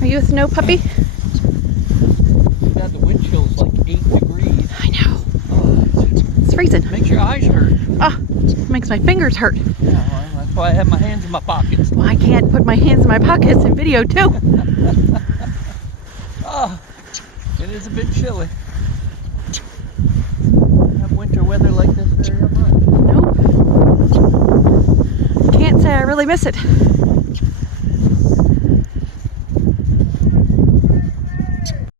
Are you a snow puppy? God, the wind chill is like 8 degrees. I know. Oh, It's freezing. makes your eyes hurt. Ah, makes my fingers hurt. Yeah, well, that's why I have my hands in my pockets. Well, I can't put my hands in my pockets and video too. Oh, it is a bit chilly. Have winter weather like this very much. Nope. Can't say I really miss it.